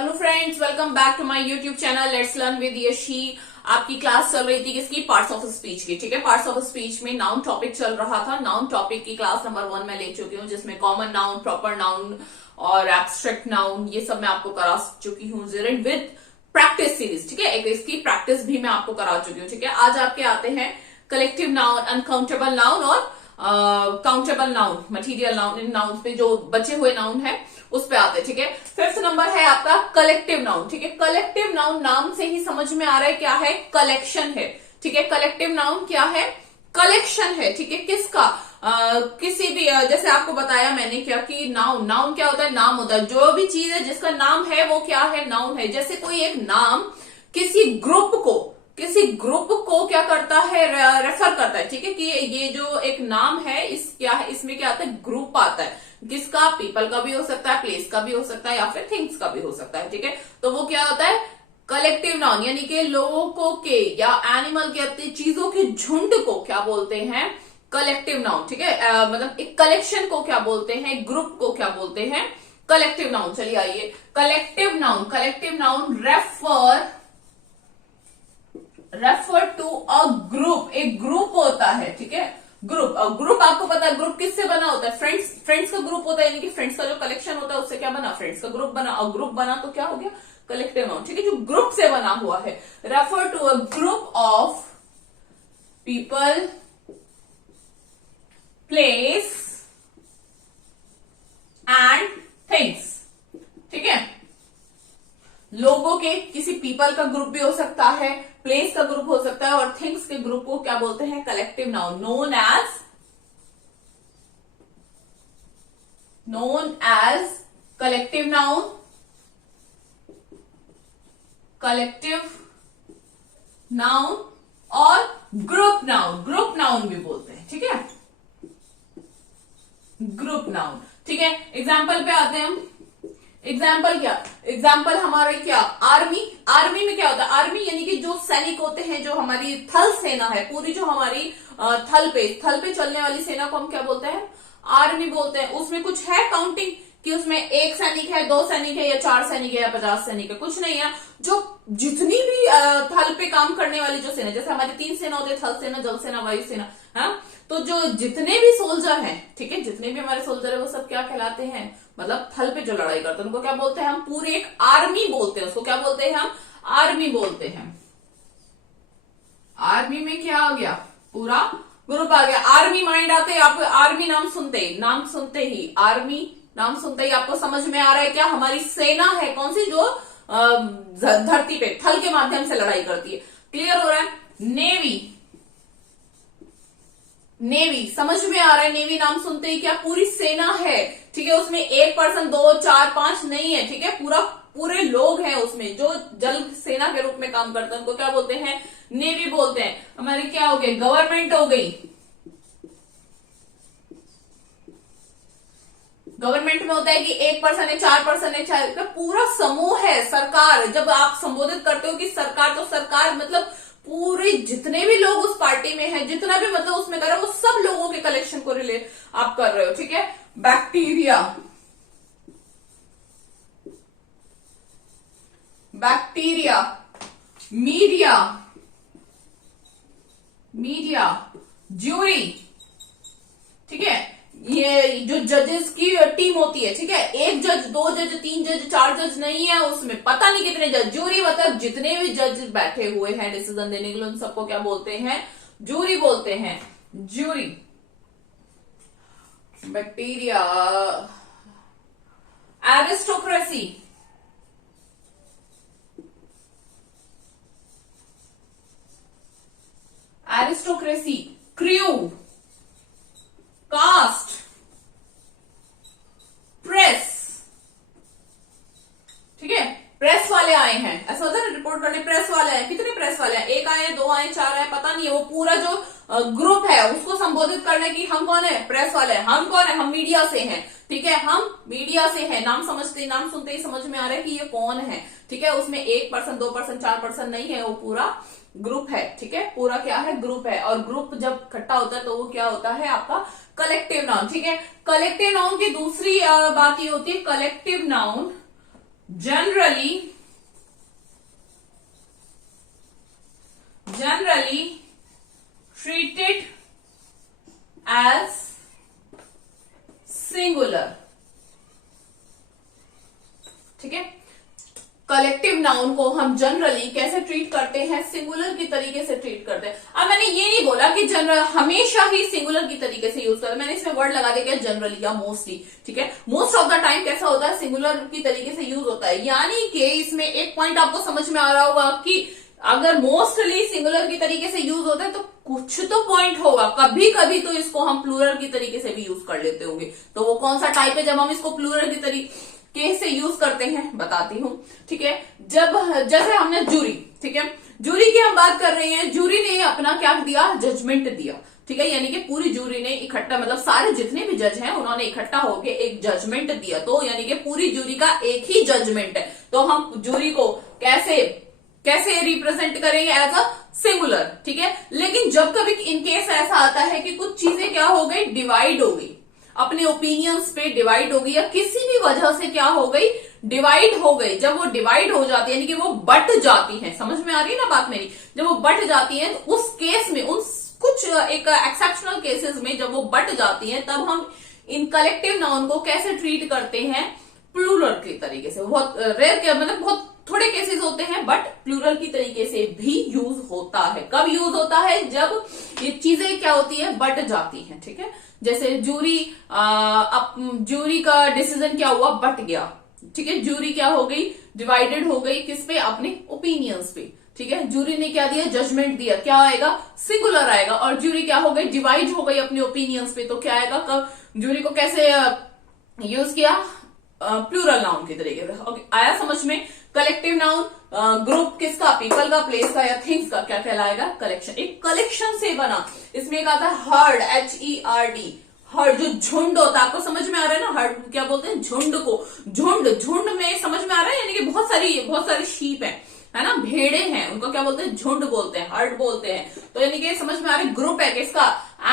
Hello friends, welcome back to my YouTube channel let's learn with Yashi. आपकी class चल रही थी किसकी? पार्ट्स ऑफ स्पीच की। ठीक है, पार्ट्स ऑफ स्पीच में नाउन टॉपिक चल रहा था। नाउन टॉपिक की क्लास नंबर 1 मैं ले चुकी हूँ, जिसमें कॉमन नाउन, प्रॉपर नाउन और एब्स्ट्रैक्ट नाउन ये सब मैं आपको करा चुकी हूँ विद प्रैक्टिस सीरीज। ठीक है, एक इसकी प्रैक्टिस भी मैं आपको करा चुकी हूँ। ठीक है, आज आपके आते हैं कलेक्टिव नाउन, अनकाउंटेबल नाउन और काउंटेबल नाउन, मटीरियल नाउन। इन नाउन पे जो बचे हुए नाउन है उस पे आते हैं। ठीक है, 5th नंबर है आपका कलेक्टिव नाउन। ठीक है, कलेक्टिव नाउन नाम से ही समझ में आ रहा है क्या है? कलेक्शन है। ठीक है, कलेक्टिव नाउन क्या है? कलेक्शन है। ठीक है, किसका? किसी भी जैसे आपको बताया मैंने क्या कि नाउन, नाउन क्या होता है? नाम होता है। जो भी चीज है जिसका नाम है वो क्या है? नाउन है। जैसे कोई एक नाम किसी ग्रुप को क्या करता है? रेफर करता है। ठीक है, कि ये जो एक नाम है इसमें क्या आता है? ग्रुप आता है। किसका? पीपल का भी हो सकता है, प्लेस का भी हो सकता है, या फिर थिंग्स का भी हो सकता है। ठीक है, तो वो क्या होता है? कलेक्टिव नाउन, यानी कि लोगों के या एनिमल के अपनी चीजों के झुंड को क्या बोलते हैं? Collective noun. ठीक है, मतलब एक कलेक्शन को क्या बोलते हैं? ग्रुप को क्या बोलते हैं? Collective noun. चलिए आइए, collective noun refer to a group. एक ग्रुप होता है। ठीक है, ग्रुप आपको पता है ग्रुप किससे बना होता है? फ्रेंड्स का ग्रुप होता है, यानी कि फ्रेंड्स का जो कलेक्शन होता है उससे क्या बना? फ्रेंड्स का ग्रुप बना। और ग्रुप बना तो क्या हो गया? Collective noun. ठीक है, जो ग्रुप से बना हुआ है। Refer to a group of people, place and things. ठीक है, लोगों के किसी पीपल का ग्रुप भी हो सकता है, प्लेस का ग्रुप हो सकता है, और थिंग्स के ग्रुप को क्या बोलते हैं? Collective noun, known as collective noun और ग्रुप नाउन भी बोलते हैं। ठीक है, ग्रुप नाउन। ठीक है, एग्जाम्पल पे आते हैं हम। एग्जाम्पल हमारे क्या? आर्मी में क्या होता है? आर्मी यानी कि जो सैनिक होते हैं, जो हमारी थल सेना है, पूरी जो हमारी थल पे चलने वाली सेना को हम क्या बोलते हैं? आर्मी बोलते हैं। उसमें कुछ है काउंटिंग कि उसमें 1 सैनिक है, 2 सैनिक है, या 4 सैनिक है, या 50 सैनिक है? कुछ नहीं है। जो जितनी भी थल पे काम करने वाली जो सेना, जैसे हमारी 3 सेना होती है, थल सेना, जल सेना, वायु सेना। हाँ, तो जो जितने भी सोल्जर हैं, ठीक है, जितने भी हमारे सोल्जर है वो सब क्या कहलाते हैं? मतलब थल पे जो लड़ाई करते हैं उनको क्या बोलते हैं? हम पूरे एक आर्मी बोलते हैं। उसको क्या बोलते हैं? हम आर्मी बोलते हैं। आर्मी में क्या आ गया? पूरा ग्रुप आ गया। आर्मी माइंड आते ही आपको आर्मी नाम सुनते ही आर्मी नाम सुनते ही आपको समझ में आ रहा है क्या? हमारी सेना है कौन सी? जो धरती पे थल के माध्यम से लड़ाई करती है। क्लियर हो रहा है? नेवी समझ में आ रहा है? नेवी नाम सुनते ही क्या? पूरी सेना है। ठीक है, उसमें 1 पर्सन, 2, 4, 5 नहीं है। ठीक है, पूरे लोग हैं उसमें जो जल सेना के रूप में काम करते हैं। उनको क्या बोलते हैं? नेवी बोलते हैं। हमारी क्या हो गई? गवर्नमेंट हो गई। गवर्नमेंट में होता है कि 1 पर्सन है, 4 पर्सन है, 4 पूरा समूह है। सरकार, जब आप संबोधित करते हो कि सरकार, तो सरकार मतलब पूरे जितने भी लोग उस पार्टी में हैं, जितना भी मतलब उसमें कर रहे हो, वो सब लोगों के कलेक्शन को रिलेट आप कर रहे हो। ठीक है, बैक्टीरिया, मीडिया, ज्यूरी। ठीक है, ये जो जजेस की टीम होती है। ठीक है, 1 जज, 2 जज, 3 जज, 4 जज नहीं है उसमें, पता नहीं कितने जज। जूरी मतलब जितने भी जज बैठे हुए हैं डिसीजन देने के लिए, उन सबको क्या बोलते हैं? जूरी बोलते हैं। Jury. Bacteria, aristocracy, crew, caste, press. ठीक है, प्रेस वाले आए हैं, ऐसा होता है ना, रिपोर्ट करने प्रेस वाले आए। कितने प्रेस वाले हैं? 1 आए, 2 आए, 4 आए, पता नहीं है। वो पूरा जो ग्रुप है उसको संबोधित करने की हम कौन है? प्रेस वाले हैं। हम कौन है? हम मीडिया से हैं। ठीक है, हम मीडिया से हैं। नाम सुनते ही समझ में आ रहा है कि ये कौन है। ठीक है, उसमें 1 पर्सन, 2 पर्सन, 4 पर्सन नहीं है, वो पूरा ग्रुप है। ठीक है, पूरा क्या है? ग्रुप है। और ग्रुप जब इकट्ठा होता है तो वो क्या होता है? आपका कलेक्टिव नाउन। ठीक है, कलेक्टिव नाउन की दूसरी बात ये होती है, collective noun generally treated as singular। ठीक है, कलेक्टिव नाउन को हम जनरली कैसे ट्रीट करते हैं, सिंगुलर की तरीके से ट्रीट करते हैं। अब मैंने ये नहीं बोला कि जनरल हमेशा ही सिंगुलर की तरीके से यूज करते, मैंने इसमें वर्ड लगा दिया जनरली या मोस्टली। ठीक है, मोस्ट ऑफ द टाइम कैसा होता है, सिंगुलर की तरीके से यूज होता है। यानी कि इसमें एक पॉइंट आपको समझ में आ रहा होगा कि अगर मोस्टली सिंगुलर की तरीके से यूज होता है तो कुछ तो पॉइंट होगा, कभी कभी तो इसको हम प्लूरल की तरीके से भी यूज कर लेते होंगे। तो वो कौन सा टाइप है जब हम इसको प्लूरल की तरीके से यूज करते हैं, बताती हूँ। ठीक है, जब जैसे हमने जूरी, ठीक है, जूरी की हम बात कर रहे हैं, जूरी ने अपना क्या दिया, जजमेंट दिया। ठीक है, यानी कि पूरी जूरी ने इकट्ठा, मतलब सारे जितने भी जज हैं उन्होंने इकट्ठा होकर एक जजमेंट दिया। तो यानी कि पूरी जूरी का एक ही जजमेंट है। तो हम जूरी को कैसे रिप्रेजेंट करेंगे, एज अ सिंगुलर। ठीक है, लेकिन जब कभी इनकेस ऐसा आता है कि कुछ चीजें क्या हो गई, डिवाइड हो गई, अपने ओपिनियंस पे डिवाइड हो गई, या किसी भी वजह से क्या हो गई, डिवाइड हो गई। जब वो डिवाइड हो जाती है, यानी कि वो बट जाती है, समझ में आ रही है ना बात मेरी, जब वो बट जाती है तो उस केस में, उन कुछ एक एक्सेप्शनल केसेस में जब वो बट जाती है, तब हम इन कलेक्टिव नाउन को कैसे ट्रीट करते हैं, प्लूरल के तरीके से। बहुत रेयर, मतलब बहुत थोड़े केसेस होते हैं, बट प्लूरल की तरीके से भी यूज होता है। कब यूज होता है, जब ये चीजें क्या होती है, बट जाती हैं। ठीक है, जैसे जूरी का डिसीजन क्या हुआ, बट गया। ठीक है, जूरी क्या हो गई, डिवाइडेड हो गई, किस पे, अपने ओपिनियंस पे। ठीक है, जूरी ने क्या दिया, जजमेंट दिया, क्या आएगा, सिंगुलर आएगा। और जूरी क्या हो गई, डिवाइड हो गई अपने ओपिनियंस पे, तो क्या आएगा, कब जूरी को कैसे यूज किया, प्लूरल नाउन की तरीके से। ओके, आया समझ में। कलेक्टिव नाउन ग्रुप किसका, पीपल का, प्लेस का या थिंग्स का, क्या कहलाएगा, कलेक्शन। एक कलेक्शन से बना। इसमें एक आता है हर्ड, HERD, हर्ड, जो झुंड होता है। आपको समझ में आ रहा है ना, हर्ड क्या बोलते हैं, झुंड को। झुंड में समझ में आ रहा है, यानी कि बहुत सारी शीप है ना, भेड़े हैं, उनको क्या बोलते हैं, झुंड बोलते हैं, हर्ड बोलते हैं। तो यानी कि समझ में आ रहा है, ग्रुप है किसका,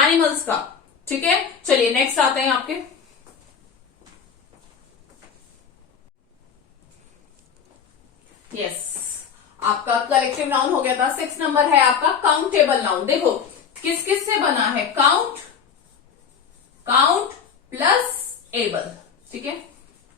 एनिमल्स का। ठीक है, चलिए नेक्स्ट आते हैं आपके। यस, आपका कलेक्टिव नाउन हो गया था। 6 नंबर है आपका काउंटेबल नाउन। देखो किस किस से बना है, काउंट प्लस एबल। ठीक है,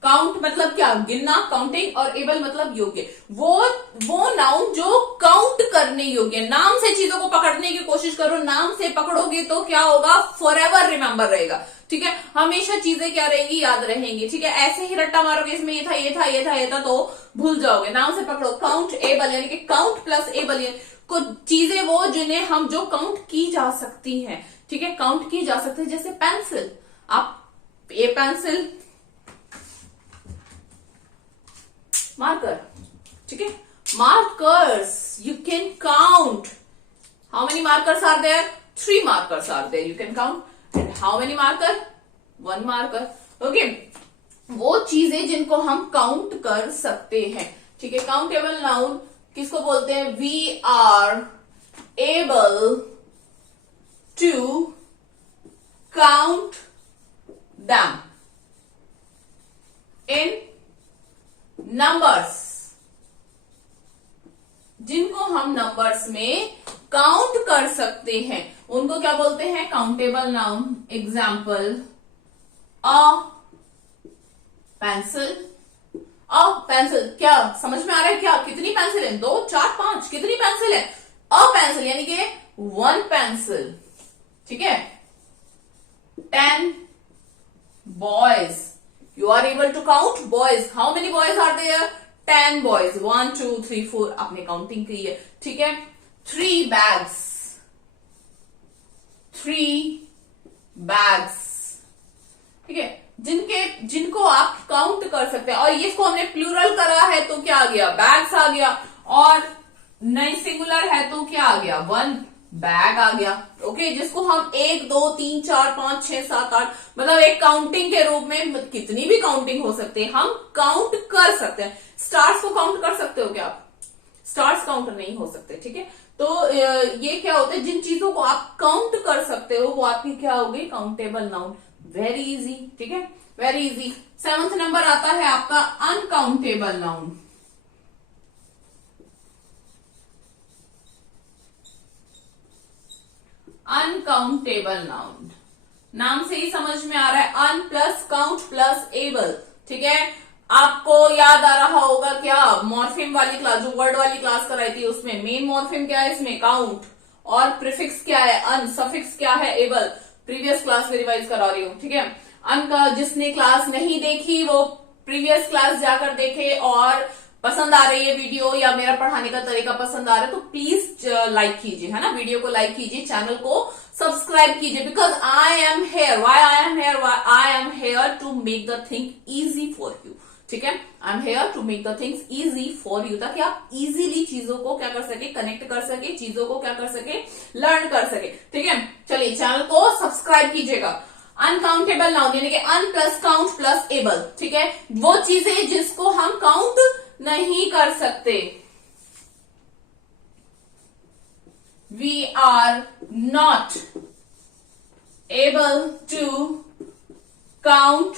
काउंट मतलब क्या, गिनना, काउंटिंग, और एबल मतलब योग्य। वो नाउन जो काउंट करने योग्य। नाम से चीजों को पकड़ने की कोशिश करो, नाम से पकड़ोगे तो क्या होगा, फॉरएवर रिमेंबर रहेगा। ठीक है, हमेशा चीजें क्या रहेंगी, याद रहेंगी। ठीक है, ऐसे ही रट्टा मारोगे, इसमें ये था तो भूल जाओगे। नाम से पकड़ो, काउंट एबल, यानी कि काउंट प्लस एबल, कुछ चीजें वो जिन्हें हम, जो काउंट की जा सकती हैं। ठीक है, काउंट की जा सकती है, जैसे पेंसिल, आप ये पेंसिल, मार्कर। ठीक है, markers, you can count how many markers are there, 3 markers are there, you can count. And how many marker? 1 marker. Okay. वो चीजें जिनको हम काउंट कर सकते हैं। ठीक है, काउंटेबल नाउन किसको बोलते हैं, we are able to count them in numbers। जिनको हम नंबर्स में काउंट कर सकते हैं उनको क्या बोलते हैं, countable noun. Example, a pencil, क्या समझ में आ रहा है, क्या कितनी पेंसिल है, 2 4 5, कितनी पेंसिल है, अ पेंसिल, यानी कि 1 पेंसिल। ठीक है, 10 boys, you are able to count boys, how many boys are there, 10 boys, 1 2 3 4, आपने काउंटिंग की है। ठीक है, 3 बैग्स, 3 बैग्स। ठीक है, जिनको आप काउंट कर सकते हैं। और इसको हमने प्लूरल करा है तो क्या आ गया, बैग्स आ गया। और नई सिंगुलर है तो क्या आ गया, 1 बैग आ गया। ओके, जिसको हम 1 2 3 4 5 6 7 8, मतलब एक काउंटिंग के रूप में कितनी भी काउंटिंग हो सकती है, हम काउंट कर सकते हैं। स्टार्स को काउंट कर सकते हो क्या आप, स्टार्स काउंट नहीं हो सकते। ठीक है, तो ये क्या होता है, जिन चीजों को आप काउंट कर सकते हो वो आपकी क्या हो गई, काउंटेबल नाउन। Very easy. ठीक है, वेरी इजी। 7th नंबर आता है आपका अनकाउंटेबल नाउन। अनकाउंटेबल नाउन, नाम से ही समझ में आ रहा है, अन प्लस काउंट प्लस एबल, ठीक है। आपको याद आ रहा होगा क्या, मॉर्फिम वाली क्लास, जो वर्ड वाली क्लास कराई थी, उसमें मेन मॉर्फिम क्या है, इसमें काउंट, और प्रीफिक्स क्या है अन, सफिक्स क्या है एबल। प्रीवियस क्लास में रिवाइज करा रही हूं, ठीक है। अन का जिसने क्लास नहीं देखी वो प्रीवियस क्लास जाकर देखे, और पसंद आ रही है वीडियो या मेरा पढ़ाने का तरीका पसंद आ रहा है तो प्लीज लाइक कीजिए, है ना, वीडियो को लाइक कीजिए, चैनल को सब्सक्राइब कीजिए, because I am here, why I am here, I am here to make the thing easy for you, ठीक है। I am here to make the things easy for you, ताकि आप easily चीजों को क्या कर सके, कनेक्ट कर सके, चीजों को क्या कर सके, लर्न कर सके, ठीक है। चलिए चैनल को सब्सक्राइब कीजिएगा। अनकाउंटेबल नाउन यानी कि अन प्लस काउंट प्लस एबल, ठीक है, वो चीजें जिसको हम काउंट नहीं कर सकते। We are not able to count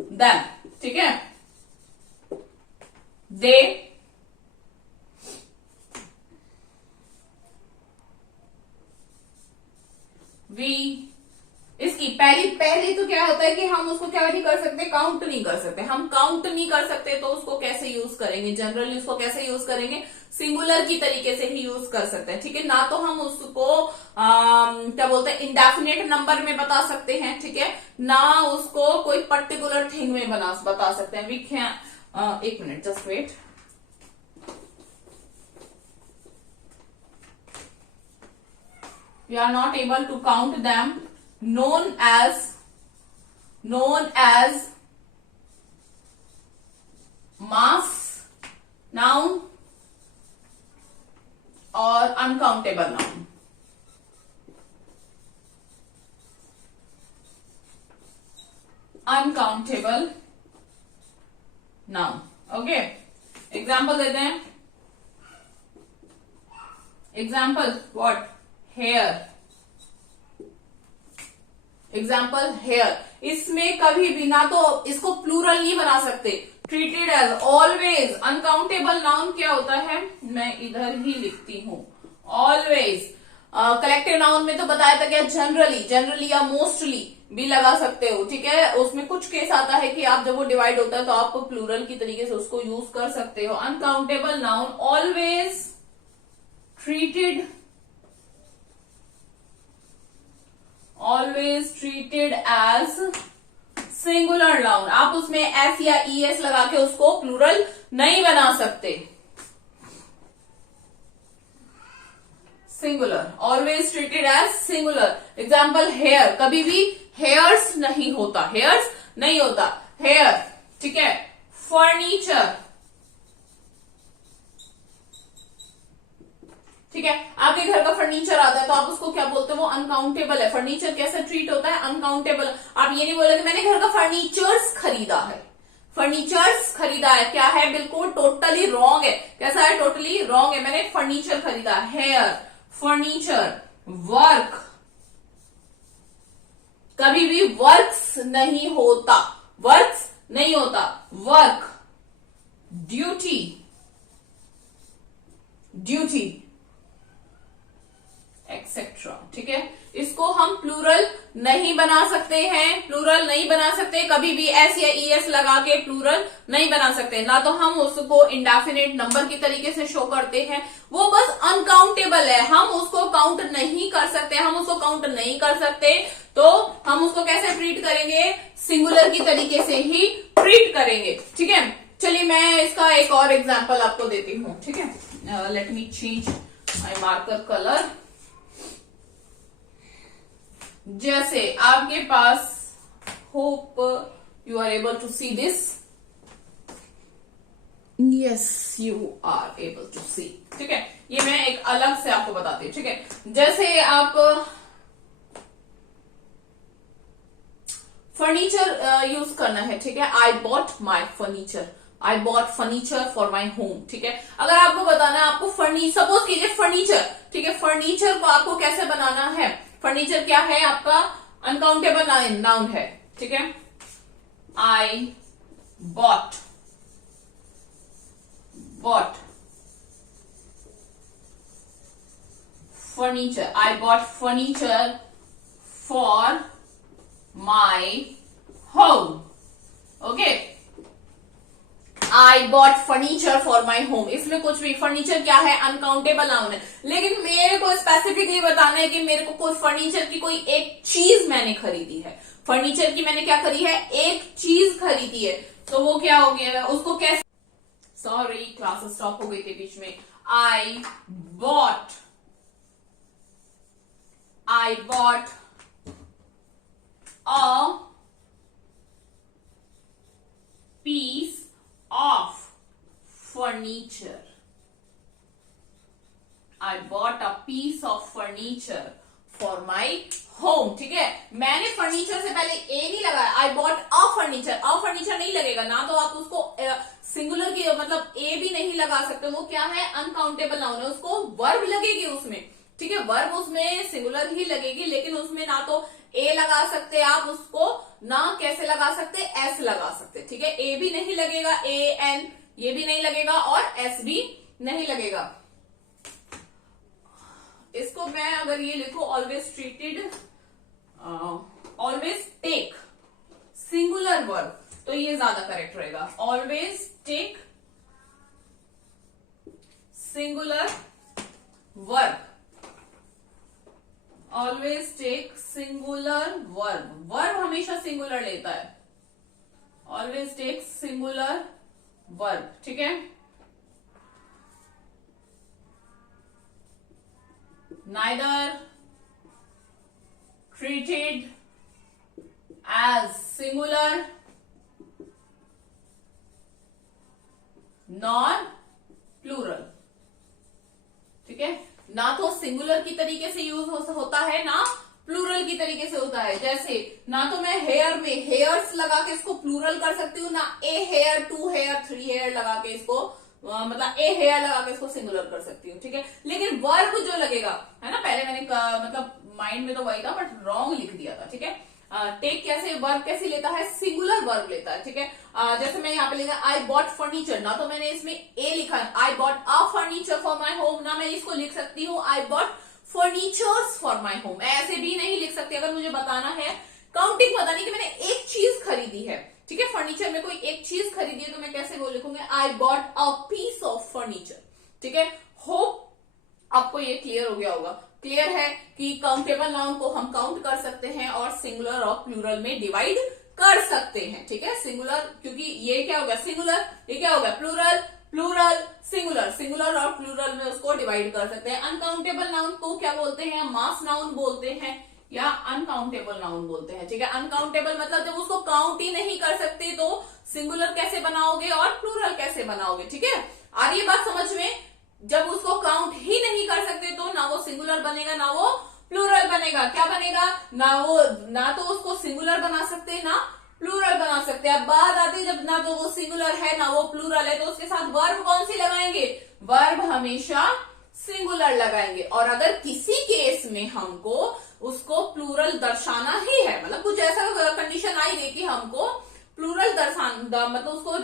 them, ठीक है। दे वी, इसकी पहली तो क्या होता है कि हम उसको क्या नहीं कर सकते, काउंट नहीं कर सकते। हम काउंट नहीं कर सकते तो उसको कैसे यूज करेंगे, जनरली उसको कैसे यूज करेंगे, सिंगुलर की तरीके से ही यूज कर सकते हैं, ठीक है। ना तो हम उसको क्या बोलते हैं, इंडेफिनेट नंबर में बता सकते हैं, ठीक है, ना उसको कोई पर्टिकुलर थिंग में बता सकते हैं। वी कैन, एक minute just wait, we are not able to count them, known as mass noun और uncountable noun। uncountable noun, okay. Example देते हैं, example what, hair, example hair. इसमें कभी भी ना तो इसको प्लूरल नहीं बना सकते, treated as, always. Uncountable noun क्या होता है, मैं इधर ही लिखती हूं, ऑलवेज। कलेक्टिव नाउन में तो बताया था क्या, जनरली या मोस्टली भी लगा सकते हो, ठीक है। उसमें कुछ केस आता है कि आप जब वो डिवाइड होता है तो आप प्लूरल की तरीके से उसको यूज कर सकते हो। Uncountable noun always treated as singular noun. आप उसमें एस या ईएस लगा के उसको प्लूरल नहीं बना सकते। Singular, always treated as singular. Example hair, कभी भी हेयर्स नहीं होता, हेयर, ठीक है। फर्नीचर, ठीक है, आपके घर का फर्नीचर आता है तो आप उसको क्या बोलते हो, वो अनकाउंटेबल है। फर्नीचर कैसे ट्रीट होता है, अनकाउंटेबल। आप ये नहीं बोलोगे मैंने घर का फर्नीचर्स खरीदा है, क्या है, बिल्कुल टोटली रॉन्ग है। कैसा है, टोटली रॉन्ग है, मैंने फर्नीचर खरीदा। हेयर, फर्नीचर, वर्क, कभी भी वर्क्स नहीं होता, वर्क, ड्यूटी, एक्सेट्रा, ठीक है। इसको हम प्लूरल नहीं बना सकते, कभी भी एस या ईएस लगा के प्लूरल नहीं बना सकते। ना तो हम उसको इंडेफिनेट नंबर की तरीके से शो करते हैं, वो बस अनकाउंटेबल है, हम उसको काउंट नहीं कर सकते, तो हम उसको कैसे ट्रीट करेंगे, सिंगुलर की तरीके से ही ट्रीट करेंगे, ठीक है। चलिए मैं इसका एक और एग्जाम्पल आपको देती हूँ, ठीक है। Let me change my marker colour. जैसे आपके पास, hope you are able to see this, yes you are able to see, ठीक है। ये मैं एक अलग से आपको बताती हूँ, ठीक है। जैसे आप फर्नीचर यूज करना है, ठीक है। I bought furniture for my home, ठीक है। अगर आपको बताना है, आपको सपोज कीजिए फर्नीचर, ठीक है, फर्नीचर को आपको कैसे बनाना है, फर्नीचर क्या है आपका, अनकाउंटेबल नाउन है, ठीक है। आई bought, bought furniture. I bought furniture for my home. Okay. I bought furniture for my home. इसमें कुछ भी, फर्नीचर क्या है, अनकाउंटेबल नाउन है, लेकिन मेरे को स्पेसिफिकली बताना है कि मेरे को कोई फर्नीचर की कोई एक चीज मैंने खरीदी है। फर्नीचर की मैंने क्या खरीदी है, एक चीज खरीदी है, तो वो क्या हो गया, उसको कैसे, सॉरी क्लास स्टॉप हो गई थी बीच में। I bought a piece of furniture. I bought a piece of furniture for my home. ठीक है, मैंने फर्नीचर से पहले ए नहीं लगाया, आई bought a furniture, a furniture नहीं लगेगा ना, तो आप उसको सिंगुलर की मतलब ए भी नहीं लगा सकते, वो क्या है, अनकाउंटेबल नाउन है, उसको वर्ब लगेगी उसमें। ठीक है, वर्ब उसमें सिंगुलर ही लगेगी, लेकिन उसमें ना तो ए लगा सकते आप उसको, ना कैसे लगा सकते, एस लगा सकते। ठीक है, ए भी नहीं लगेगा, ए एन ये भी नहीं लगेगा, और एस भी नहीं लगेगा। इसको मैं अगर ये लिखूं, always treated, always take singular verb, तो ये ज्यादा करेक्ट रहेगा। Always take singular verb, always take singular verb, verb हमेशा सिंगुलर लेता है, ऑलवेज टेक सिंगुलर वर्ब। ठीक है, neither treated as singular nor plural। ठीक है, ना तो सिंगुलर की तरीके से यूज होता है, ना प्लूरल की तरीके से होता है। जैसे ना तो मैं हेयर में हेयर्स लगा के इसको प्लूरल कर सकती हूँ, ना a hair, two hair, three hair लगा के इसको मतलब ए हेयर लगा के इसको सिंगुलर कर सकती हूँ। ठीक है, लेकिन वर्ब जो लगेगा है ना, पहले मैंने मतलब माइंड में तो वही था बट रॉन्ग लिख दिया था। ठीक है, टेक कैसे वर्ब कैसे लेता है, सिंगुलर वर्ब लेता है। ठीक है, जैसे मैं यहाँ पे लिखा आई बॉट फर्नीचर, ना तो मैंने इसमें ए लिखा है, आई bought a furniture for my home, ना मैं इसको लिख सकती हूँ I bought furnitures for my home, ऐसे भी नहीं लिख सकती। अगर मुझे बताना है, काउंटिंग बतानी कि मैंने एक चीज खरीदी है, ठीक है, फर्नीचर में कोई एक चीज खरीदी है, तो मैं कैसे वो लिखूंगी, I bought a piece of furniture. ठीक है, होप आपको ये क्लियर हो गया होगा। क्लियर है कि काउंटेबल नाउन को हम काउंट कर सकते हैं और सिंगुलर और प्लूरल में डिवाइड कर सकते हैं। ठीक है, सिंगुलर क्योंकि ये क्या हो गया, सिंगुलर, ये क्या हो गया, प्लूरल, प्लूरल सिंगुलर, सिंगुलर और प्लूरल में उसको डिवाइड कर सकते हैं। अनकाउंटेबल नाउन को क्या बोलते हैं, मास नाउन बोलते हैं या अनकाउंटेबल नाउन बोलते हैं। ठीक है, अनकाउंटेबल मतलब जब उसको काउंट ही नहीं कर सकते तो सिंगुलर कैसे बनाओगे और प्लूरल कैसे बनाओगे। ठीक है, आ रही है बात समझ में, जब उसको काउंट ही नहीं कर सकते तो ना वो सिंगुलर बनेगा ना वो प्लूरल बनेगा। क्या बनेगा, ना तो उसको सिंगुलर बना सकते ना प्लूरल बना सकते। अब बात आती है जब ना तो वो सिंगुलर है ना वो प्लूरल है, तो उसके साथ वर्ब कौन सी लगाएंगे, वर्ब हमेशा सिंगुलर लगाएंगे। और अगर किसी केस में हमको उसको प्लूरल दर्शाना ही है, मतलब कुछ ऐसा कंडीशन आई है कि हमको प्लूरल दर्शाना मतलब उसको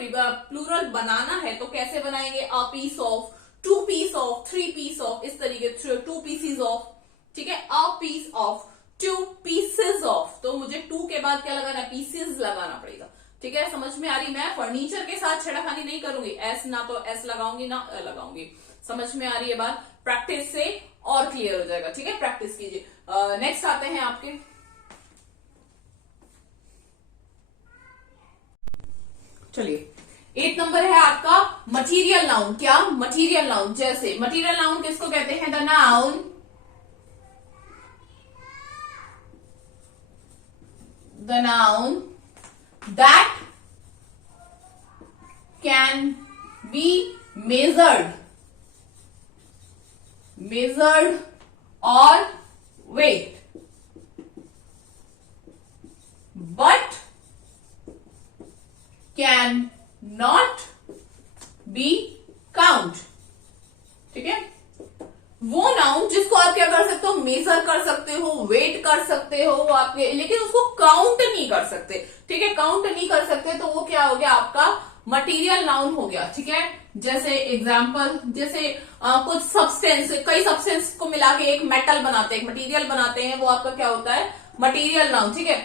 प्लूरल बनाना है, तो कैसे बनाएंगे, a piece of, two piece of, three piece of, इस तरीके, टू पीसीज ऑफ। ठीक है, a piece of, two pieces of, तो मुझे टू के बाद क्या लगाना, पीसेस लगाना पड़ेगा। ठीक है, समझ में आ रही, मैं फर्नीचर के साथ छेड़खानी नहीं करूंगी, एस ना तो एस लगाऊंगी ना लगाऊंगी। समझ में आ रही है बात, प्रैक्टिस से और क्लियर हो जाएगा। ठीक है, प्रैक्टिस कीजिए। नेक्स्ट आते हैं आपके, चलिए 8 नंबर है आपका मटीरियल नाउन। क्या, मटीरियल नाउन। जैसे मटीरियल नाउन किसको कहते हैं, the noun that can be measured or weighed but can not be count। ठीक है, वो नाउन जिसको आप क्या कर सकते हो, मेजर कर सकते हो, वेट कर सकते हो आपके, लेकिन उसको काउंट नहीं कर सकते। ठीक है, काउंट नहीं कर सकते तो वो क्या हो गया आपका मटेरियल नाउन हो गया। ठीक है, जैसे एग्जाम्पल, जैसे कुछ सब्सटेंस, कई सब्सटेंस को मिला के एक मेटल बनाते हैं, एक मटेरियल बनाते हैं, वो आपका क्या होता है, मटेरियल नाउन। ठीक है,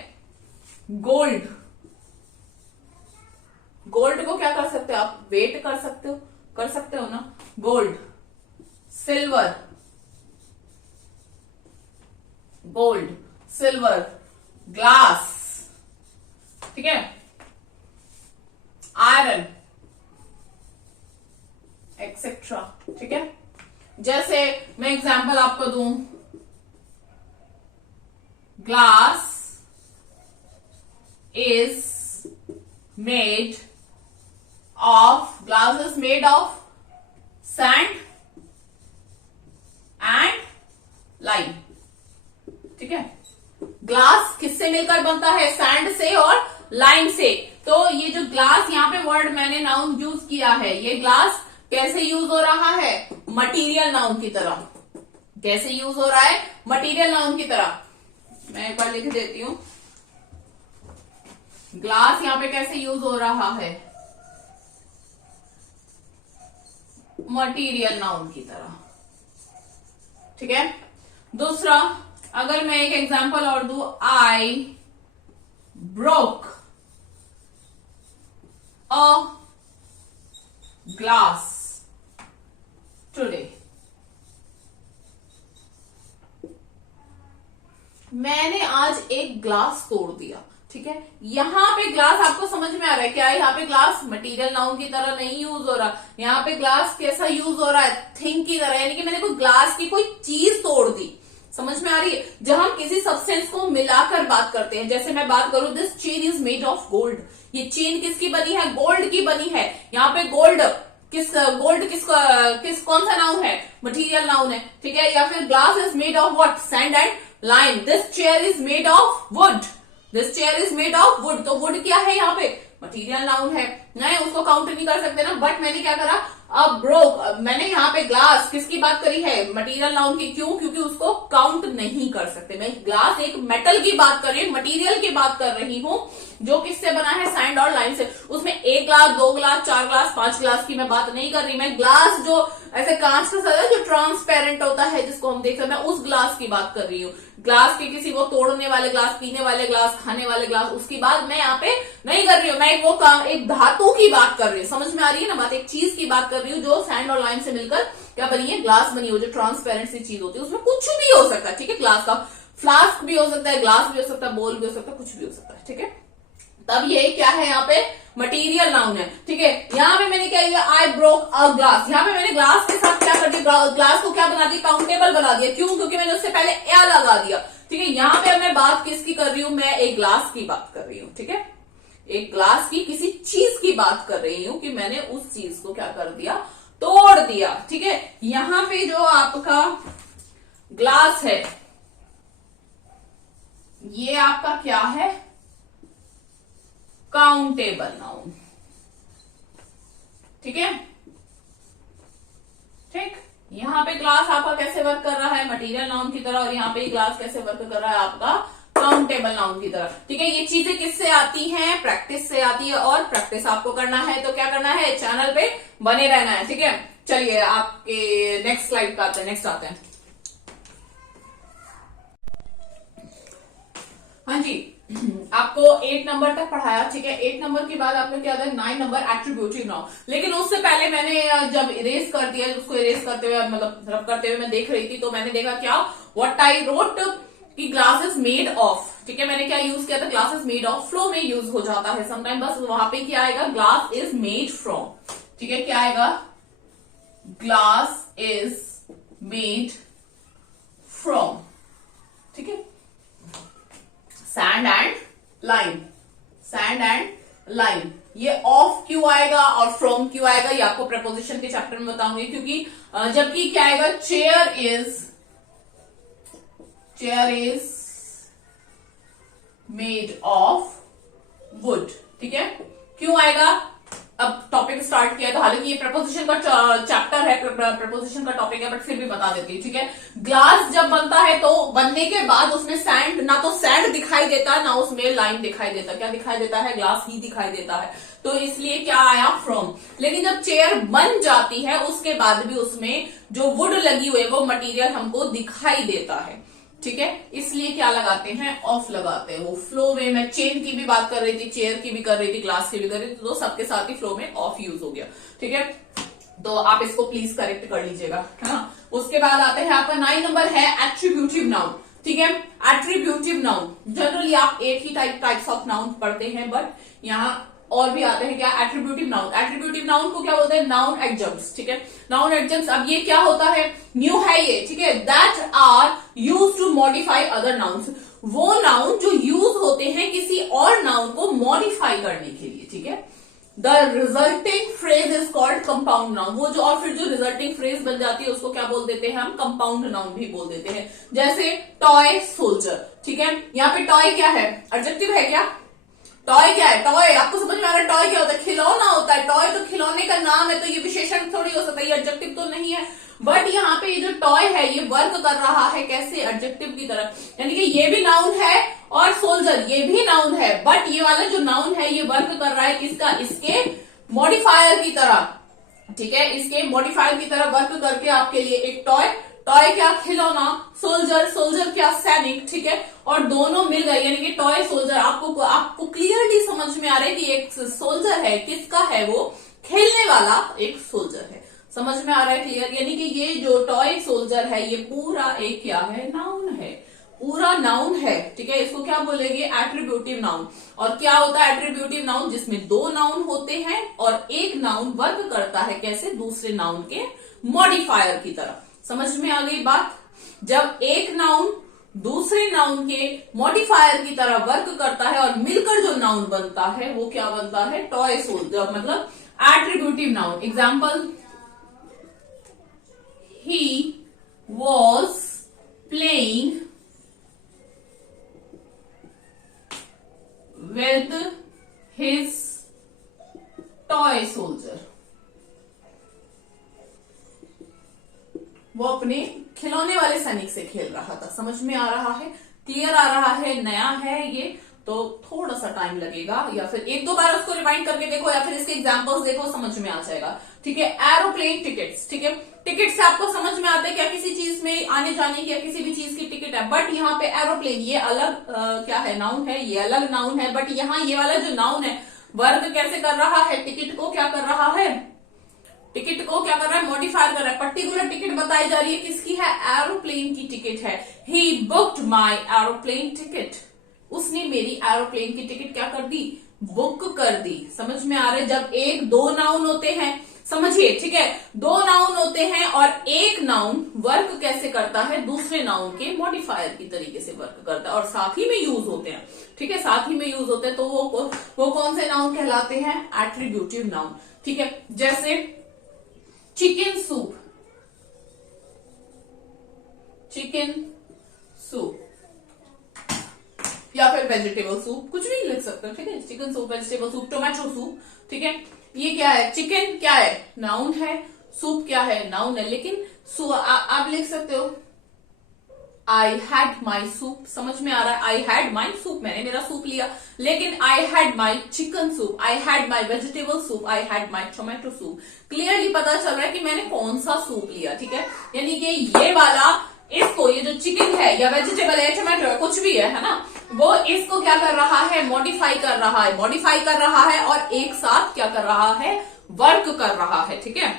गोल्ड, गोल्ड को क्या कर सकते हो आप, वेट कर सकते हो ना, gold. Silver, gold, silver, glass, ठीक है, आयरन, एक्सेट्रा। ठीक है, जैसे मैं एग्जांपल आपको दूं, glass is made of sand and lime. ठीक है, ग्लास किससे मिलकर बनता है, सैंड से और लाइम से। तो ये जो ग्लास यहाँ पे वर्ड मैंने नाउन यूज किया है, ये ग्लास कैसे यूज हो रहा है, मटेरियल नाउन की तरह। कैसे यूज हो रहा है, मटेरियल नाउन की तरह। मैं एक बार लिख देती हूं, ग्लास यहां पे कैसे यूज हो रहा है, मटेरियल नाउन की तरह। ठीक है, दूसरा अगर मैं एक एग्जांपल और दूं, I broke a glass today. मैंने आज एक ग्लास तोड़ दिया। ठीक है, यहां पे ग्लास आपको समझ में आ रहा है क्या, यहाँ पे ग्लास मटेरियल नाउन की तरह नहीं यूज हो रहा, यहाँ पे ग्लास कैसा यूज हो रहा है, थिंग की तरह, यानी कि मैंने कोई ग्लास की कोई चीज तोड़ दी। समझ में आ रही है, जब हम किसी सब्सटेंस को मिलाकर बात करते हैं, जैसे मैं बात करूं, this chain is made of gold, ये चेन किसकी बनी है, गोल्ड की बनी है। यहाँ पे गोल्ड किस कौन सा नाउन है, मटेरियल नाउन है। ठीक है, या फिर glass is made of what, sand and lime. This chair is made of would, this chair is made of would, तो वुड क्या है यहाँ पे, मटेरियल नाउन है। नहीं, उसको काउंट नहीं कर सकते ना, बट मैंने क्या करा, अब ब्रोक, मैंने यहाँ पे ग्लास किसकी बात करी है, मटेरियल नाउन की। क्यों, क्योंकि उसको काउंट नहीं कर सकते। मैं ग्लास एक मेटल की बात कर रही हूँ, मटेरियल की बात कर रही हूँ, जो किससे बना है, सैंड और लाइम से। उसमें 1 ग्लास, 2 ग्लास, 4 ग्लास, 5 ग्लास की मैं बात नहीं कर रही। मैं ग्लास जो ऐसे कांच का सर जो ट्रांसपेरेंट होता है, जिसको हम देख सकते हैं, मैं उस ग्लास की बात कर रही हूँ। ग्लास के किसी वो तोड़ने वाले ग्लास, पीने वाले ग्लास, खाने वाले ग्लास, उसकी बात मैं यहाँ पे नहीं कर रही हूँ। मैं एक धातु की बात कर रही हूँ। समझ में आ रही है ना बात, एक चीज की बात कर रही हूँ जो सैंड और लाइम से मिलकर क्या बनी है, ग्लास बनी हो, जो ट्रांसपेरेंट सी चीज होती है। उसमें कुछ भी हो सकता है। ठीक है, ग्लास का फ्लास्क भी हो सकता है, ग्लास भी हो सकता है, बोल भी हो सकता है, कुछ भी हो सकता है। ठीक है, तब ये क्या है, यहाँ पे मटेरियल नाउन है। ठीक है, यहाँ पे मैंने क्या किया, आई ब्रोक अ ग्लास, यहाँ पे मैंने ग्लास के साथ क्या कर दिया, ग्लास को क्या बना दिया, काउंटेबल बना दिया। क्यों, क्योंकि मैंने उससे पहले ए लगा दिया। ठीक है, यहाँ पे मैं बात किसकी कर रही हूँ, मैं एक ग्लास की बात कर रही हूँ। ठीक है, एक ग्लास की, किसी चीज की बात कर रही हूँ कि मैंने उस चीज को क्या कर दिया, तोड़ दिया। ठीक है, यहाँ पे जो आपका ग्लास है, ये आपका क्या है, काउंटेबल नाउन। ठीक है, ठीक, यहां पे ग्लास आपका कैसे वर्क कर रहा है, मटेरियल नाउन की तरह, और यहाँ पे ग्लास कैसे वर्क कर रहा है, आपका काउंटेबल नाउन की तरह। ठीक है, ये चीजें किससे आती हैं, प्रैक्टिस से आती है, और प्रैक्टिस आपको करना है तो क्या करना है, चैनल पे बने रहना है। ठीक है, चलिए आपके नेक्स्ट स्लाइड पे आते हैं, नेक्स्ट आते हैं। हाँ जी, आपको 8 नंबर तक पढ़ाया। ठीक है, 8 नंबर के बाद आपने क्या था, 9 नंबर एट्रीब्यूटिव नाउन। लेकिन उससे पहले मैंने जब इरेज कर दिया, उसको इरेज करते हुए, मतलब रब करते हुए मैं देख रही थी, तो मैंने देखा क्या, व्हाट आई रोट कि ग्लास इज मेड ऑफ। ठीक है, मैंने क्या यूज किया था, glass is made of, flow में यूज हो जाता है समटाइम, बस वहां पे क्या आएगा, ग्लास इज मेड फ्रॉम। ठीक है, क्या आएगा, ग्लास इज मेड फ्रॉम। ठीक है, sand and lime, sand and lime, ये ऑफ क्यों आएगा और फ्रॉम क्यों आएगा, ये आपको प्रपोजिशन के चैप्टर में बताऊंगी। क्योंकि जबकि क्या आएगा, chair is made of would. ठीक है, क्यों आएगा, अब टॉपिक स्टार्ट किया था, हालांकि ये प्रपोजिशन का चैप्टर है, प्रपोजिशन का टॉपिक है, बट फिर भी बता देती हूँ, ठीक है। ग्लास जब बनता है तो बनने के बाद उसमें सैंड, ना तो सैंड दिखाई देता ना उसमें लाइन दिखाई देता, क्या दिखाई देता है, ग्लास ही दिखाई देता है, तो इसलिए क्या आया फ्रॉम। लेकिन जब चेयर बन जाती है उसके बाद भी उसमें जो वुड लगी हुई है वो मटेरियल हमको दिखाई देता है, ठीक है, इसलिए क्या लगाते हैं, ऑफ लगाते हैं। वो फ्लो में, मैं चेन की भी बात कर रही थी, चेयर की भी कर रही थी, ग्लास की भी कर रही थी, तो सबके साथ ही फ्लो में ऑफ यूज हो गया, ठीक है। तो आप इसको प्लीज करेक्ट कर लीजिएगा, है ना। उसके बाद आते हैं आपका 9 नंबर है एट्रीब्यूटिव नाउन, ठीक है। एट्रीब्यूटिव नाउन जनरली आप एक ही टाइप्स ऑफ नाउन पढ़ते हैं, बट यहाँ और भी आते हैं क्या, एट्रीब्यूटिव नाउन। एट्रीब्यूटिव नाउन को क्या बोलते हैं, नाउन एडजंक्ट्स, ठीक है, नाउन एडजंक्ट्स। अब ये क्या होता है, न्यू है ये, ठीक है, that are use to modify other nouns, वो नाउन जो यूज होते हैं किसी और नाउन को मॉडिफाई करने के लिए, ठीक है। The resulting phrase is called compound noun, वो जो और फिर जो रिजल्टिंग फ्रेज बन जाती है उसको क्या बोल देते हैं हम, कंपाउंड नाउन भी बोल देते हैं। जैसे टॉय सोल्जर, ठीक है, यहाँ पे टॉय क्या है, एडजेक्टिव है क्या, टॉय क्या है, टॉय आपको समझ में आ रहा है, टॉय क्या होता है, खिलौना होता है, टॉय तो खिलौने का नाम है, तो ये विशेषण थोड़ी हो सकता है, ये एडजेक्टिव तो नहीं है। बट यहाँ पे ये जो टॉय है ये वर्क कर रहा है कैसे, एडजेक्टिव की तरह, यानी कि ये भी नाउन है और सोल्जर ये भी नाउन है, बट ये वाला जो नाउन है ये वर्क कर रहा है किसका, इसके मॉडिफायर की तरह, ठीक है, इसके मॉडिफायर की तरह वर्क करके आपके लिए एक टॉय, टॉय क्या खिलौना, सोल्जर, सोल्जर क्या सैनिक, ठीक है, और दोनों मिल गए यानी कि टॉय सोल्जर। आपको क्लियरली समझ में आ रहा है कि एक सोल्जर है, किसका है वो, खेलने वाला एक सोल्जर है, समझ में आ रहा है क्लियर, यानी कि ये जो टॉय सोल्जर है ये पूरा एक क्या है, नाउन है, पूरा नाउन है, ठीक है, इसको क्या बोलेंगे, एट्रीब्यूटिव नाउन। और क्या होता है एट्रीब्यूटिव नाउन, जिसमें दो नाउन होते हैं और एक नाउन वर्क करता है कैसे, दूसरे नाउन के मॉडिफायर की तरह। समझ में आ गई बात, जब एक नाउन दूसरे नाउन के मॉडिफायर की तरह वर्क करता है और मिलकर जो नाउन बनता है वो क्या बनता है, टॉय सोल्जर, मतलब attributive noun. Example, he was playing with his toy soldier, वो अपने खिलौने वाले सैनिक से खेल रहा था। समझ में आ रहा है, क्लियर आ रहा है, नया है ये तो थोड़ा सा टाइम लगेगा, या फिर एक दो बार उसको रिवाइंड करके देखो या फिर इसके एग्जांपल्स देखो, समझ में आ जाएगा, ठीक है। एरोप्लेन टिकट्स, ठीक है, टिकट से आपको समझ में आता है क्या, किसी चीज में आने जाने की या किसी भी चीज की टिकट है, बट यहाँ पे एरोप्लेन ये अलग क्या है, नाउन है, ये अलग नाउन है, बट यहाँ ये वाला जो नाउन है वर्क कैसे कर रहा है, टिकट को क्या कर रहा है, टिकट को क्या कर रहा है, मॉडिफाई कर रहा है। पर्टिकुलर टिकट बताई जा रही है, किसकी है, एरोप्लेन की टिकट है। ही बुक्ड माई एरोप्लेन टिकट, उसने मेरी एरोप्लेन की टिकट क्या कर दी, बुक कर दी। समझ में आ रहा है, जब एक दो नाउन होते हैं, समझिए, ठीक है, दो नाउन होते हैं और एक नाउन वर्क कैसे करता है, दूसरे नाउन के मॉडिफायर की तरीके से वर्क करता है और साथ ही में यूज होते हैं, ठीक है, साथ ही में यूज होते हैं, तो वो कौन से नाउन कहलाते हैं, एट्रीब्यूटिव नाउन, ठीक है। जैसे चिकन सूप, चिकन सूप, या फिर वेजिटेबल सूप, कुछ भी लिख सकते हो, ठीक है, chicken soup, vegetable soup, tomato soup, ठीक है। ये क्या है, चिकन क्या है, नाउन है, सूप क्या है, नाउन है, लेकिन आप लिख सकते हो आई हैड माई सूप, समझ में आ रहा है, आई हैड माई सूप, मैंने मेरा सूप लिया, लेकिन I had my chicken soup, I had my vegetable soup, I had my tomato soup, clearly पता चल रहा है कि मैंने कौन सा सूप लिया, ठीक है। यानी कि ये वाला, इसको, ये जो चिकन है या वेजिटेबल है, टोमेटो है, कुछ भी है ना, वो इसको क्या कर रहा है, मॉडिफाई कर रहा है, मॉडिफाई कर रहा है और एक साथ क्या कर रहा है, वर्क कर रहा है, ठीक है।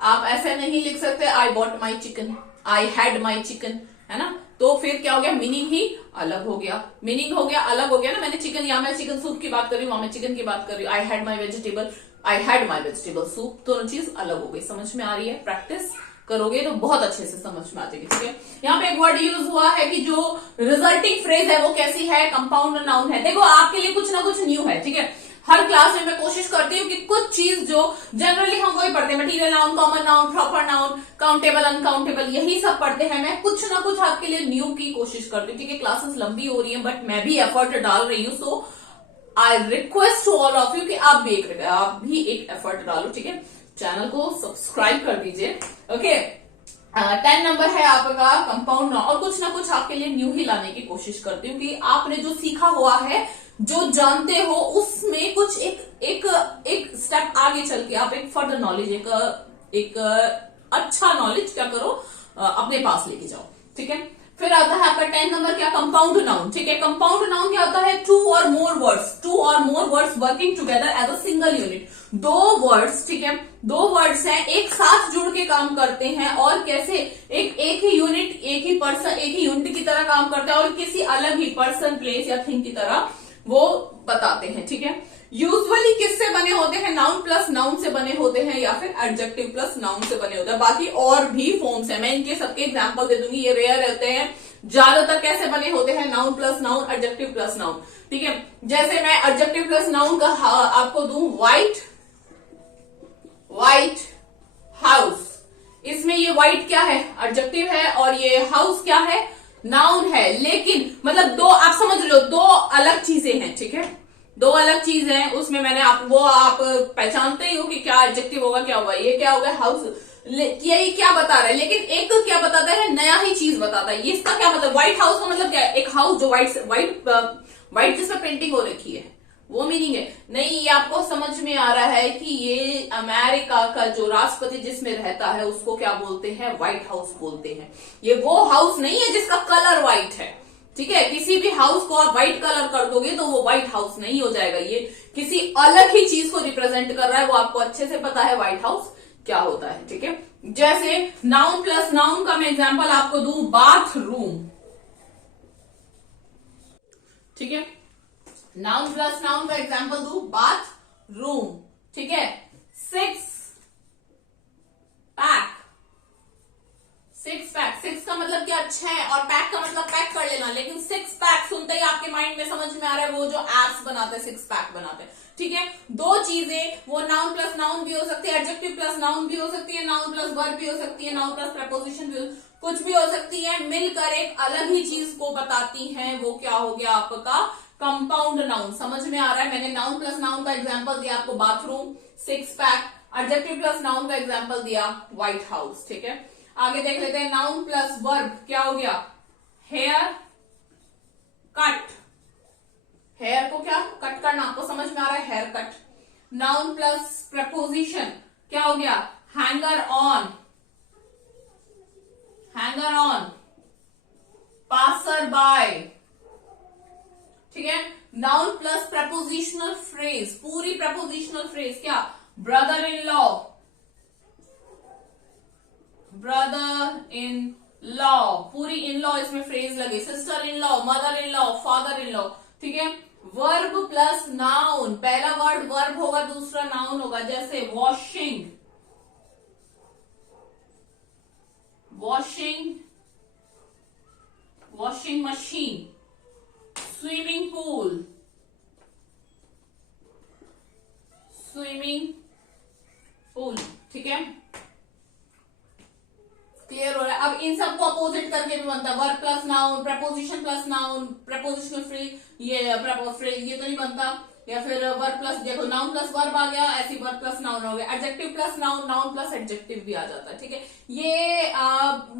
आप ऐसे नहीं लिख सकते I bought my chicken, I had my chicken, है ना, तो फिर क्या हो गया, मीनिंग ही अलग हो गया, मीनिंग हो गया अलग हो गया ना। मैंने चिकन, या मैं चिकन सूप की बात कर रही हूँ, वहां मैं चिकन की बात कर रही हूँ, I had my vegetable, I had my vegetable soup, दोनों चीज अलग हो गई। समझ में आ रही है, प्रैक्टिस करोगे तो बहुत अच्छे से समझ में आ जाएगी, ठीक है। यहाँ पे एक वर्ड यूज हुआ है कि जो रिजल्टिंग फ्रेज है वो कैसी है, कंपाउंड नाउन है। देखो आपके लिए कुछ ना कुछ न्यू है, ठीक है, हर क्लास में मैं कोशिश करती हूँ कि कुछ चीज जो जनरली हम वही पढ़ते हैं, material noun, common noun, proper noun, countable, uncountable, यही सब पढ़ते हैं, मैं कुछ ना कुछ आपके लिए न्यू की कोशिश करती हूँ, ठीक है। क्लासेस लंबी हो रही है बट मैं भी एफर्ट डाल रही हूँ, so I request to all of you कि आप भी एक एफर्ट डालो, ठीक है। चैनल को सब्सक्राइब कर दीजिए, ओके। 10 नंबर है आपका कंपाउंड नाउन, और कुछ ना कुछ आपके लिए न्यू ही लाने की कोशिश करती हूँ कि आपने जो सीखा हुआ है, जो जानते हो, उसमें कुछ एक स्टेप आगे चल के आप एक फर्दर नॉलेज, एक अच्छा नॉलेज क्या करो, अपने पास लेके जाओ, ठीक है। फिर आता है आपका 10 नंबर क्या, कंपाउंड नाउन, ठीक है। कंपाउंड नाउन क्या होता है, टू और more words working together as a single unit. दो वर्ड्स, ठीक है, दो वर्ड्स हैं, एक साथ जुड़ के काम करते हैं, और कैसे एक ही यूनिट, एक ही पर्सन, एक ही यूनिट की तरह काम करते हैं, और किसी अलग ही पर्सन, प्लेस या थिंग की तरह वो बताते हैं, ठीक है। यूजुअली किससे बने होते हैं, नाउन प्लस नाउन से बने होते हैं, या फिर एडजेक्टिव प्लस नाउन से बने होते हैं। बाकी और भी फॉर्म्स है, मैं इनके सबके एग्जांपल दे दूंगी, ये रेयर रहते हैं। ज्यादातर कैसे बने होते हैं, noun plus noun, adjective plus noun, ठीक है। जैसे मैं एडजेक्टिव प्लस नाउन का आपको दूं, व्हाइट हाउस, इसमें ये व्हाइट क्या है, एडजेक्टिव है, और ये हाउस क्या है, नाउन है। लेकिन मतलब दो, आप समझ लो, दो अलग चीजें हैं, ठीक है, दो अलग चीज है। उसमें मैंने आप पहचानते ही हो कि क्या एडजेक्टिव होगा, क्या होगा, ये क्या होगा, हाउस, यही क्या बता रहा है। लेकिन एक क्या बताता है, नया ही चीज बताता है। इसका क्या मतलब, व्हाइट हाउस का मतलब क्या है, एक हाउस जो व्हाइट जिसमें पेंटिंग हो रखी है, वो मीनिंग है। नहीं, ये आपको समझ में आ रहा है कि ये अमेरिका का जो राष्ट्रपति जिसमें रहता है, उसको क्या बोलते हैं, व्हाइट हाउस बोलते हैं। ये वो हाउस नहीं है जिसका कलर व्हाइट है, ठीक है। किसी भी हाउस को आप व्हाइट कलर कर दोगे तो वो व्हाइट हाउस नहीं हो जाएगा, ये किसी अलग ही चीज को रिप्रेजेंट कर रहा है। वो आपको अच्छे से पता है व्हाइट हाउस क्या होता है, ठीक है। जैसे नाउन प्लस नाउन का मैं एग्जांपल आपको दूं, बाथरूम, ठीक है। नाउन प्लस नाउन का एग्जांपल दूं, बाथरूम, ठीक है। सिक्स पैक, सिक्स का मतलब क्या, 6, और पैक का मतलब पैक कर लेना। लेकिन सिक्स पैक सुनते ही आपके माइंड में समझ में आ रहा है वो जो एप्स बनाते हैं, सिक्स पैक बनाते हैं, ठीक है। दो चीजें, वो नाउन प्लस नाउन भी हो सकती है, एडजेक्टिव प्लस नाउन भी हो सकती है, नाउन प्लस वर्ब भी हो सकती है, नाउन प्लस प्रपोजिशन भी कुछ भी हो सकती है, मिलकर एक अलग ही चीज को बताती हैं। वो क्या हो गया आपका कंपाउंड नाउन। समझ में आ रहा है, मैंने नाउन प्लस नाउन का एग्जाम्पल दिया आपको, bathroom, six pack. Adjective plus noun का एग्जाम्पल दिया, व्हाइट हाउस, ठीक है। आगे देख लेते हैं, नाउन प्लस वर्ब क्या हो गया, हेयर कट। हेयर को क्या कट करना, आपको समझ में आ रहा है, hair cut. Noun plus preposition क्या हो गया, हैंगर ऑन, पासर बाय, ठीक है। नाउन प्लस प्रपोजिशनल फ्रेज, पूरी प्रपोजिशनल फ्रेज क्या, ब्रदर इन लॉ, पूरी इन लॉ इसमें फ्रेज लगे, sister in law, mother in law, father in law, ठीक है। वर्ब प्लस नाउन, पहला वर्ड वर्ब होगा, दूसरा नाउन होगा। जैसे वॉशिंग मशीन, स्विमिंग पूल, ठीक है। क्लियर हो रहा है। अब इन सबको अपोजिट करके भी बनता है, verb plus noun, preposition plus noun, prepositional phrase, ये तो नहीं बनता। या फिर वर्ब प्लस, देखो नाउन प्लस वर्ब आ गया, ऐसी वर्ब प्लस नाउन हो गया। Adjective plus noun, noun plus adjective भी आ जाता है, ठीक है। ये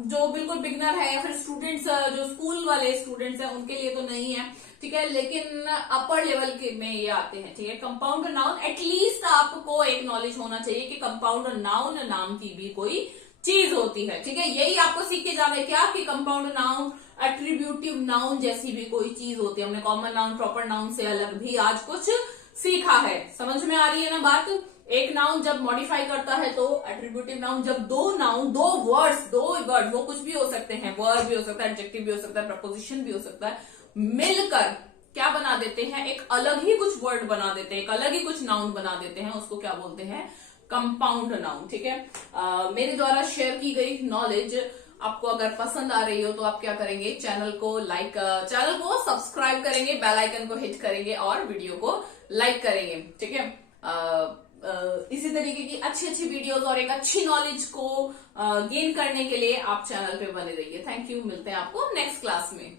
जो बिल्कुल बिगनर है, या फिर स्टूडेंट्स, जो स्कूल वाले स्टूडेंट्स हैं, उनके लिए तो नहीं है, ठीक है। लेकिन अपर लेवल के में ये आते हैं, ठीक है। कंपाउंड नाउन, एटलीस्ट आपको एक नॉलेज होना चाहिए कि कंपाउंड नाउन नाम की भी कोई चीज होती है, ठीक है। यही आपको सीख के जाना है क्या, कि कंपाउंड नाउन, एट्रीब्यूटिव नाउन जैसी भी कोई चीज होती है। हमने कॉमन नाउन, प्रॉपर नाउन से अलग भी आज कुछ सीखा है। समझ में आ रही है ना बात। एक नाउन जब मॉडिफाई करता है तो एट्रीब्यूटिव नाउन, जब दो नाउन, दो वर्ड्स वो कुछ भी हो सकते हैं, वर्ब भी हो सकता है, एडजेक्टिव भी हो सकता है, प्रपोजिशन भी हो सकता है, मिलकर क्या बना देते हैं, एक अलग ही कुछ वर्ड बना देते हैं, एक अलग ही कुछ नाउन बना देते हैं। उसको क्या बोलते हैं, कंपाउंड नाउन, ठीक है। मेरे द्वारा शेयर की गई नॉलेज आपको अगर पसंद आ रही हो तो आप क्या करेंगे, चैनल को सब्सक्राइब करेंगे, बेल आइकन को हिट करेंगे और वीडियो को लाइक करेंगे, ठीक है। इसी तरीके की अच्छी अच्छी वीडियोस और एक अच्छी नॉलेज को गेन करने के लिए आप चैनल पे बने रहिए। थैंक यू, मिलते हैं आपको नेक्स्ट क्लास में।